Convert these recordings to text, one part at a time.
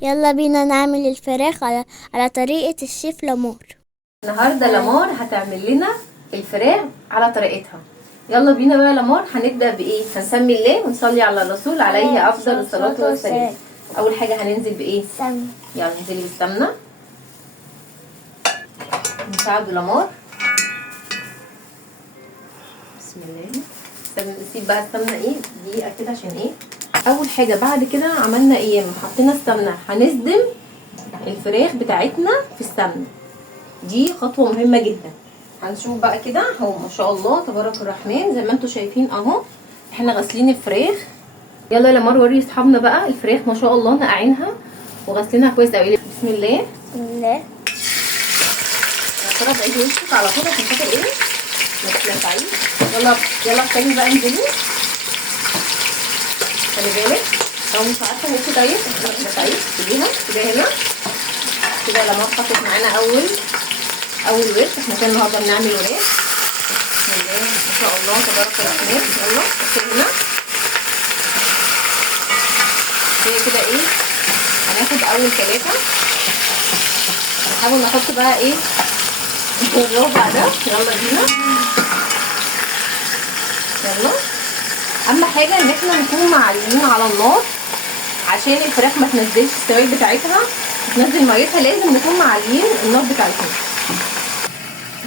يلا بينا نعمل الفراخ على طريقة الشيف لامور. النهارده لامار هتعمل لنا الفراخ على طريقتها. يلا بينا بقى يا لامار. هنبدا بايه؟ هنسمي الله ونصلي على الرسول عليه افضل الصلاه والسلام. اول حاجه هننزل بايه؟ سمنة. يلا ننزلي بالسمنه نساعد لامار. بسم الله. نسيب بقى السمنه ايه دقيقه كده عشان ايه. اول حاجه بعد كده عملنا ايه؟ حطينا السمنه، هنصدم الفراخ بتاعتنا في السمنه. دي خطوه مهمه جدا. هنشوف بقى كده اهو ما شاء الله تبارك الرحمن زي ما انتم شايفين اهو. احنا غاسلين الفراخ. يلا يا لمار وري اصحابنا بقى الفراخ ما شاء الله نقعينها وغاسلينها كويس قوي. بسم الله. بسم الله. يا ترى بعيد وشك على طول عشان خاطر ايه ما تتلسعيش. يلا يلا تاني بقى انزلي. خلي بالك لو مش عارفه انت طيب ما تتلسعيش. سيبيها هنا كده. لما حطت معانا اول ورك. احنا كده النهارده بنعمل وراك. بسم الله ما شاء الله تبارك الرحمن. يلا هنا هي كده ايه. هناخد اول 3. هنحاول نحط بقى ايه الربع ده. يلا بينا. يلا اهم حاجه ان احنا نكون معلمين على النار عشان الفراخ ما تنزلش السوائل بتاعتها تنزل ميتها. لازم نكون معلمين النار بتاعتنا.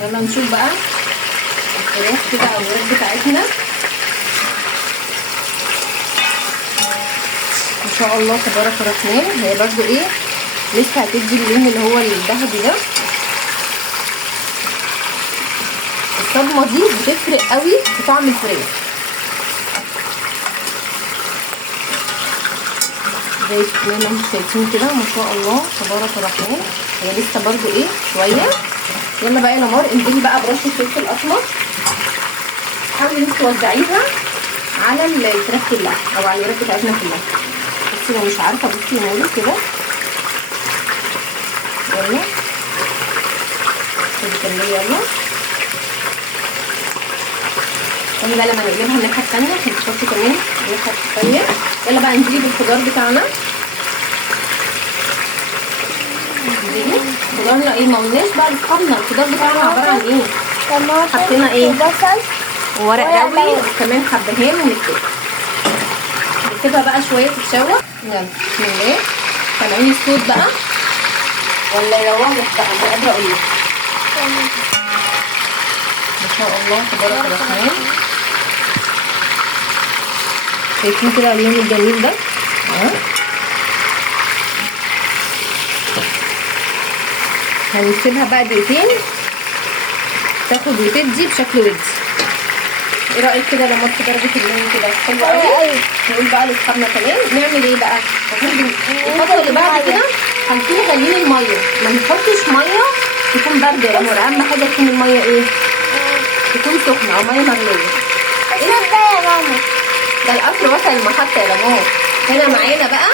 يلا نشوف بقى الفراخ كده او الوراك بتاعتنا ما شاء الله تبارك الرحمن. هي برضو ايه لسه هتدي اللون اللي هو الذهبي ده. الصدمه دي بتفرق قوي في طعم الفراخ. زي ما انتم شايفين كده ما شاء الله تبارك الرحمن. هي لسه برضو ايه شويه. يلا بقى يا لمار انزلي بقى برشه فلفل اسمر. حاولي انك توزعيها على الفراخ كلها او على الوراك بتاعتنا كلها. بصي لو مش عارفه بصي مولي كده. يلا كملي. يلا خلي بقى لما نقلبها الناحيه الثانيه عشان تحطي كمان الناحيه الثانيه. يلا بقى نجيب الخضار بتاعنا. خضارنا ايه؟ ما قلناش بقى لاصحابنا الخضار بتاعنا عباره عن ايه؟ حطينا ايه؟ بصل وورق لوري وكمان حبهان ونكتب. نسيبها بقى شويه تتشوح. يلا بسم الله. سامعين الصوت بقى ولا يروح بقى؟ مش قادره اقول لك. ما شاء الله تبارك الرحمن. شايفين كده اللون الجميل ده اهو. هنسيبها بقى دقيقتين تاخد وتدي بشكل ودي. ايه رايك كده لما تاخد درجه اللون كده حلو قوي؟ نقول بقى لاصحابنا كمان نعمل ايه بقى. الخطوه اللي بعد كده هنكون غاليين الميه. ما نحطش ميه تكون بارده يا لمار. اهم حاجه تكون الميه ايه؟ تكون سخنه او ميه مغليه. ايه ده يا ماما؟ ده القطر وصل المحطه يا لمار. هنا معانا بقى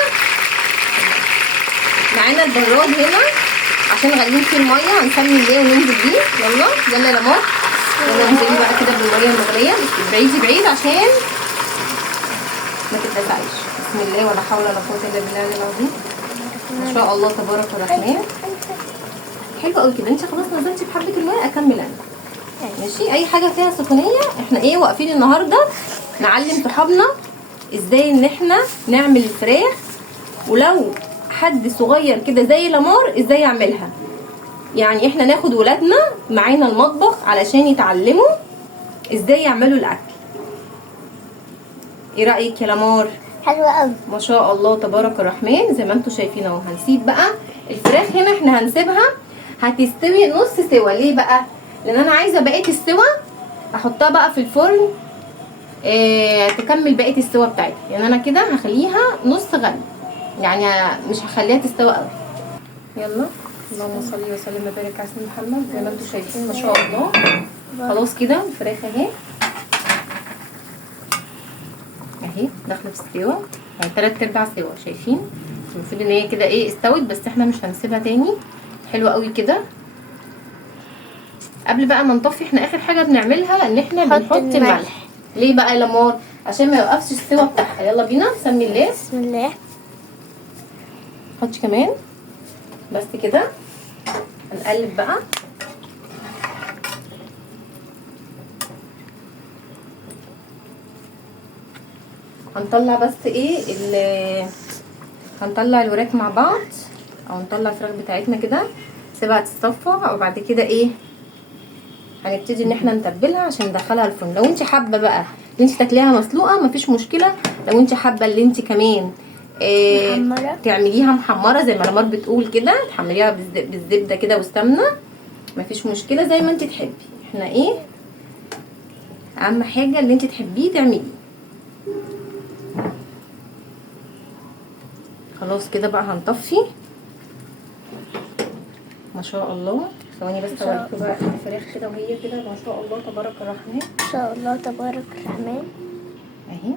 معانا البراد هنا عشان غاليين فيه الميه. هنسمي الله وننزل بيه. يلا يلا يا لمار. يلا انزلي بقى كده بالميه المغليه بس بعيد عشان ما تتلسعيش. بسم الله ولا حول ولا قوه الا بالله العظيم. ما شاء الله تبارك الرحمن. حلو قوي كده. انت خلاص نزلتي بحبه الميه. اكمل انا ماشي. اي حاجه فيها سخونيه احنا ايه واقفين النهارده نعلم صحابنا ازاي ان احنا نعمل الفراخ. ولو حد صغير كده زي لمار ازاي يعملها. يعني احنا ناخد ولادنا معانا المطبخ علشان يتعلموا ازاي يعملوا الاكل. ايه رايك يا لمار؟ حلو قوي ما شاء الله تبارك الرحمن. زي ما انتم شايفين اهو. هنسيب بقى الفراخ هنا. احنا هنسيبها هتستوي نص سوا. ليه بقى؟ لان انا عايزه بقيه السوا احطها بقى في الفرن تكمل بقيه السوا بتاعتها. يعني انا كده هخليها نص غلي. يعني مش هخليها تستوي قوي. يلا اللهم صل وسلم وبارك على سيدنا محمد. زي ما انتم شايفين ما شاء الله. خلاص كده الفراخ اهي داخله في السوا. يعني 3/4 سوا. شايفين المفروض ان هي كده ايه استوت. بس احنا مش هنسيبها تاني. حلوه قوي كده. قبل بقى ما نطفي احنا اخر حاجه بنعملها ان احنا بنحط الملح. ليه بقى يا لمار؟ عشان ما يوقفش السوا بتاعها. يلا بينا. سمي الله. بسم الله. حطي كمان بس كده. هنقلب بقى. هنطلع بس ايه هنطلع الوراك مع بعض، او نطلع الفراخ بتاعتنا كده، سيبها تتصفى، وبعد كده ايه هنبتدي ان احنا نتبلها عشان ندخلها الفرن. لو انت حابه بقى ان انت تاكليها مسلوقه مفيش مشكله، لو انت حابه ان انت كمان تعمليها محمره زي ما لمار بتقول كده، تحمليها بالزبده كده والسمنه، مفيش مشكله زي ما انت تحبي. احنا ايه اهم حاجه اللي انت تحبيه تعمليه. خلاص كده بقى هنطفي. ما شاء الله. ثواني بس اوريكم بقى الفراخ كده وهي كده ما شاء الله تبارك الرحمن. ما شاء الله تبارك الرحمن. اهي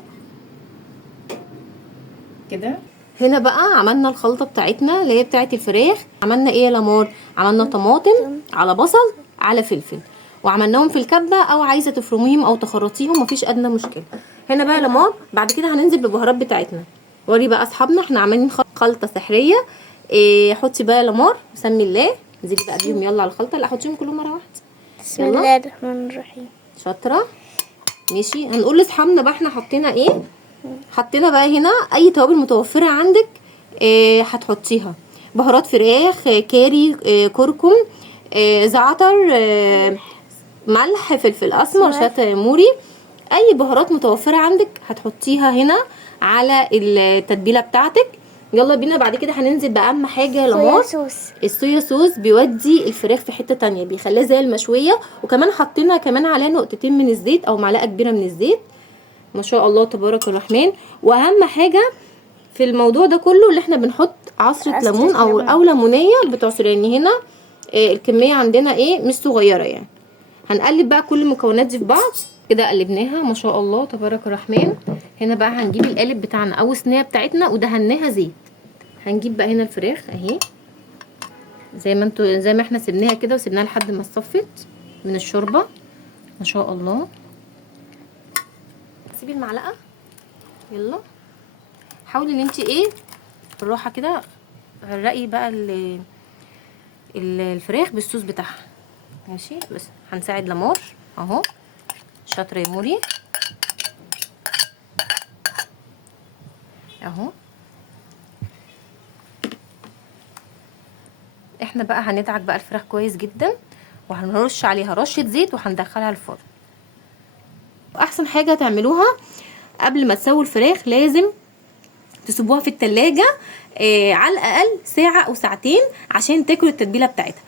كده. هنا بقى عملنا الخلطه بتاعتنا اللي هي بتاعه الفراخ. عملنا ايه يا لمار؟ عملنا طماطم على بصل على فلفل، وعملناهم في الكبه، او عايزه تفرميهم او تخرطيهم مفيش ادنى مشكله. هنا بقى يا لمار بعد كده هننزل بالبهارات بتاعتنا. وري بقى اصحابنا احنا عاملين خلطه سحريه. حطي بقى يا لمار بسم الله، انزلي بقى بيهم يلا على الخلطه. لا حطيهم كلهم مره واحده. بسم الله الرحمن الرحيم. شاطره. ماشي. هنقول لاصحابنا بقى احنا حطينا ايه. حطينا بقى هنا اي توابل متوفره عندك هتحطيها. بهارات فراخ، كاري، كركم، زعتر، ملح، فلفل اسمر، شطه ليموري. اي بهارات متوفره عندك هتحطيها هنا على التتبيله بتاعتك. يلا بينا. بعد كده هننزل باهم حاجه يا لمار، الصويا صوص. بيودي الفراخ في حته تانية، بيخليها زي المشويه. وكمان حطينا كمان عليها نقطتين من الزيت او معلقه كبيره من الزيت. ما شاء الله تبارك الرحمن. واهم حاجه في الموضوع ده كله اللي احنا بنحط عصره ليمون او ليمونيه بتعصر، يعني هنا الكميه عندنا ايه مش صغيره يعني. هنقلب بقى كل المكونات دي في بعض كده. قلبناها ما شاء الله تبارك الرحمن. هنا بقى هنجيب القالب بتاعنا او الصينيه بتاعتنا ودهناها زيت. هنجيب بقى هنا الفراخ اهي زي ما احنا سيبناها كده، وسيبناها لحد ما اتصفت من الشوربه. ما شاء الله. سيبي المعلقه. يلا حاولي ان انت ايه بالراحه كده غرقي بقى الفراخ بالصوص بتاعها. ماشي. بس هنساعد لمار اهو. شاطره يا موري اهو. احنا بقى هندعك بقى الفراخ كويس جدا، وهنرش عليها رشه زيت، وهندخلها الفرن. احسن حاجه تعملوها قبل ما تسووا الفراخ لازم تسيبوها في التلاجة على الاقل ساعه او ساعتين عشان تاكلوا التتبيله بتاعتها.